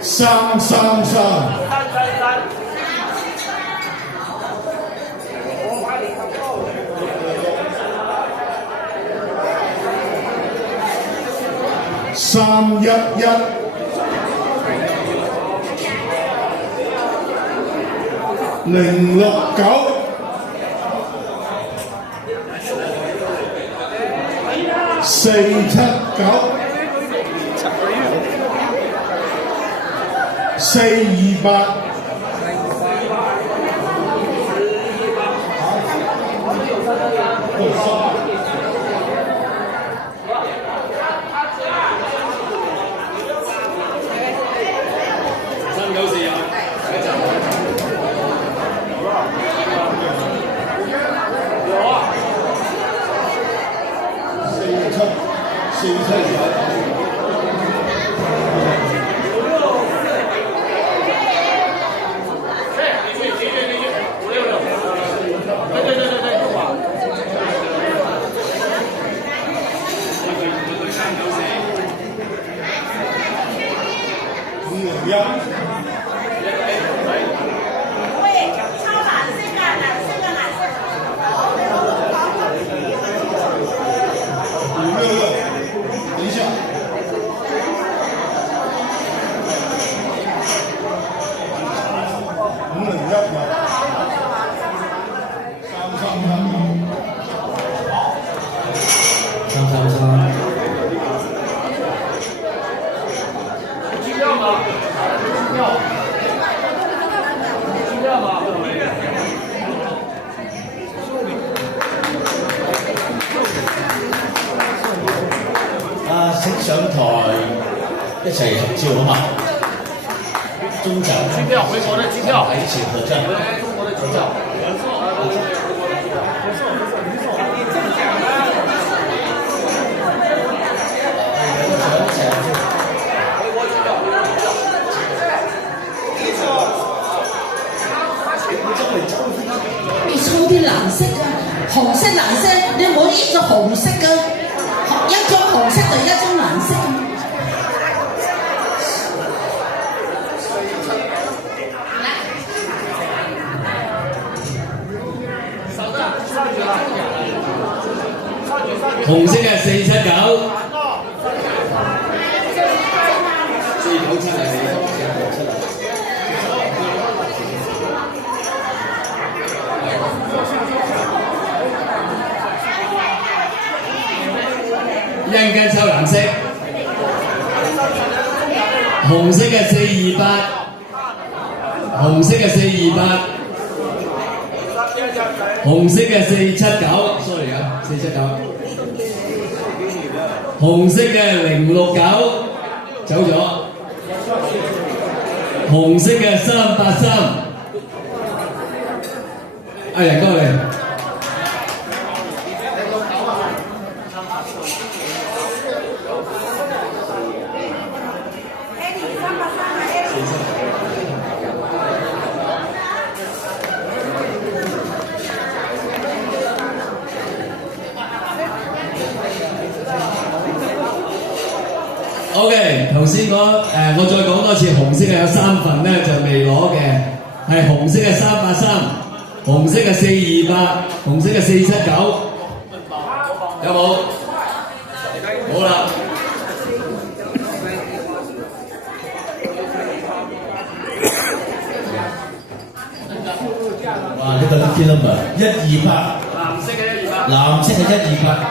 333。311。069。479。428。上台一齊合照好嘛？中獎機票，回國的機票，喺前合照。中國的機票。你抽啲藍色啊，紅色藍色，你唔好一個紅色嘅，一張紅色就一張藍色。紅色嘅479。一陣間抽藍色，紅色嘅428，紅色嘅428，紅色嘅479，sorry啊，479，紅色嘅069走咗，紅色嘅383，阿仁哥嚟。OK， 頭先我再講多次，紅色嘅有3份咧就未攞嘅，係紅色嘅383，紅色嘅428，紅色嘅479，有冇？冇啦。哇！呢個 lucky number 128，藍色嘅128，藍色嘅128。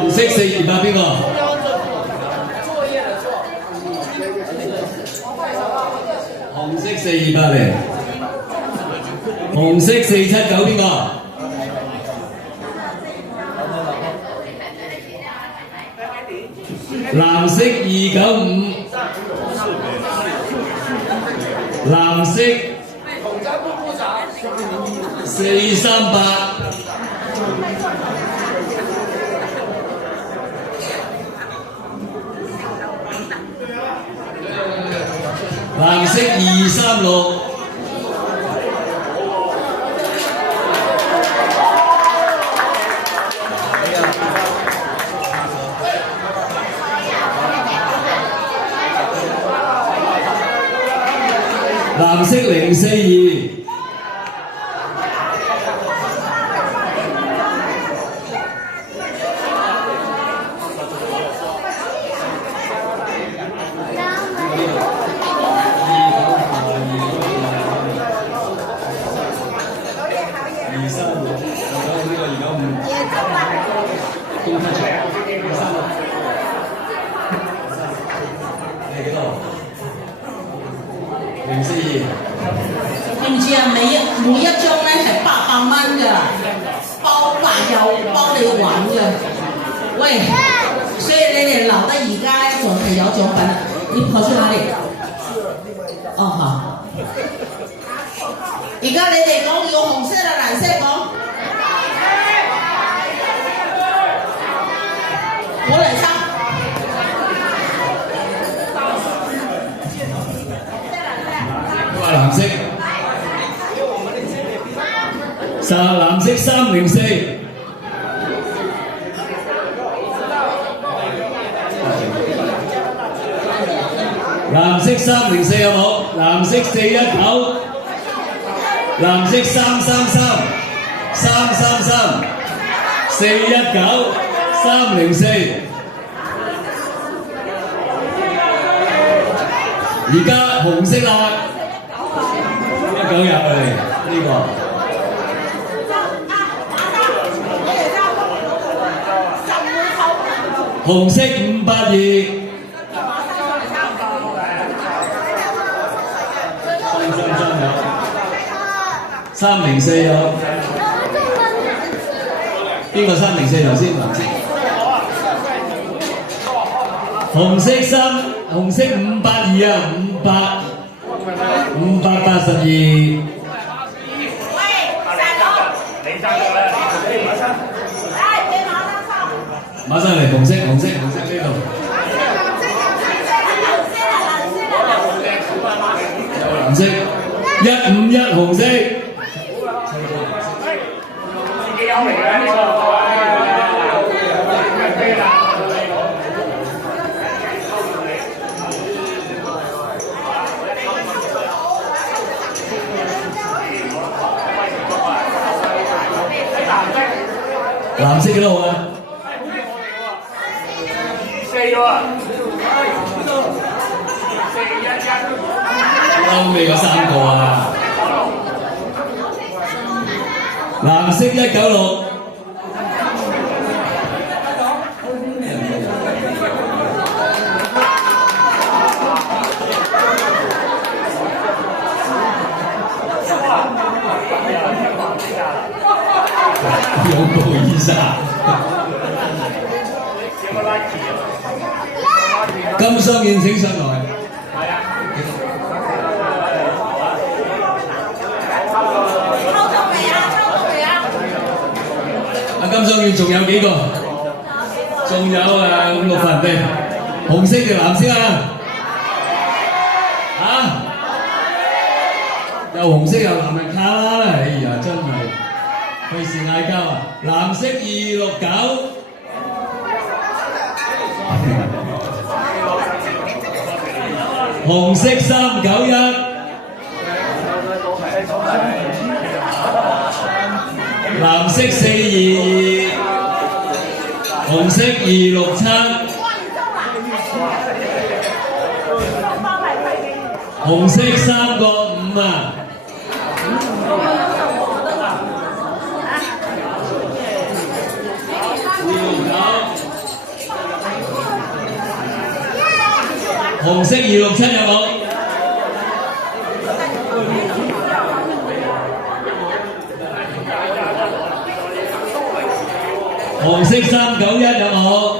紅色428邊個？紅色428嚟，紅色479邊個？藍色295，藍色438，藍色236。藍色042，知唔知啊？每一張咧係800蚊㗎，包飯又包你玩㗎。喂，所以你哋留得而家咧仲係有獎品啊！你跑去哪裡？哦好。而家你哋講要紅色啊，藍色講。我嚟參。藍色，藍色304，藍色304有冇？藍色419，藍色333，333，419 304。而家紅色啦。19入嚟呢個，紅色582，304有，邊個304頭先？紅色582啊，582。馬上嚟紅色呢度。藍色151紅色。自己有嚟嘅呢個。藍色幾多號啊？4喎。歐美有3個啊。藍色196。有個醫生。金雙燕請上來。金雙燕仲有幾個？仲有5、6份嘅，紅色定藍色啊？又紅色又藍人卡啦！哎呀，真係費事嗌交啊！藍色269，紅色391，藍色422，紅色267，紅色3個5啊！紅色267有冇？紅色391有冇？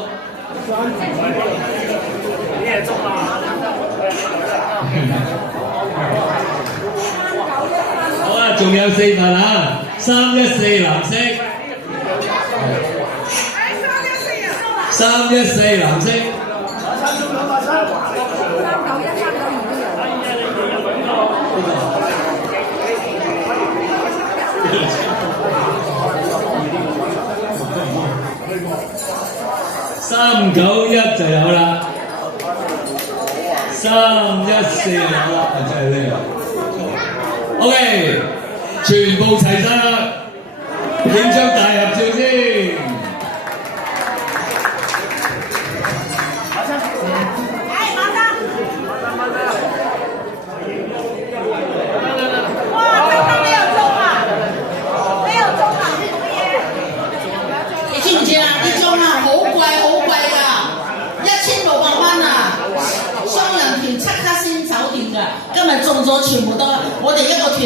好啊，仲有4份啊，314藍色，314藍色。391就有啦，314有啦，真係呢個。OK， 全部齊晒啦，影張大合照先。你知唔知啊？啲鐘啊，好貴㗎，1600蚊啊！雙人團即刻先走掂㗎，今日中咗全部都我哋一個團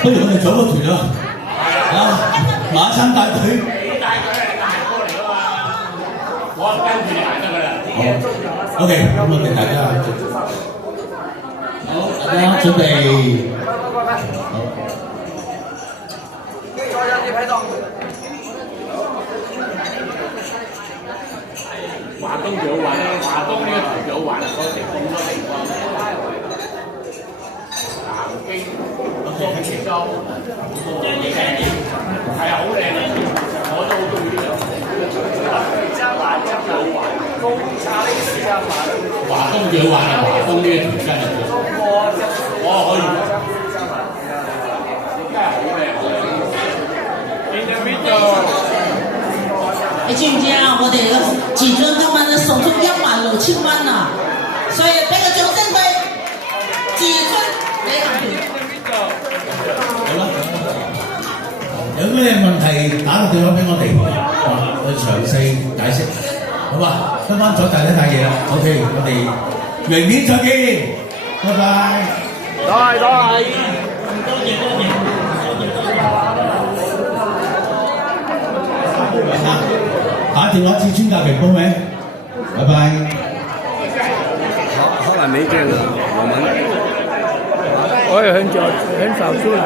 不如我哋組個團啊！馬生帶隊。你帶隊係大哥嚟㗎嘛，我跟住你行得㗎啦。好 ，OK， 咁我哋大家好，大家準備。好。再有啲喺度。華東幾好玩啊！華東呢個團幾好玩啊！嗰地咁多地方，南京、廣州、係啊，好靚啊！我都好中意呢度。加華加好玩，高茶呢個加華。華東幾好玩啊！華東呢個團真係幾好。我可以。真係好靚。In the middle。你知唔知啊？我哋嘅自尊今晚咧送出16000蚊啊！所以俾個掌聲佢，自尊旅行團。好啦，有咩問題打個電話俾我哋，我詳細解釋，好嘛？今晚阻大家太夜啦 ，OK， 我哋明年再見，拜拜。多謝。打電話至專家評報名，拜拜。好，後來沒見了，我也很少出來。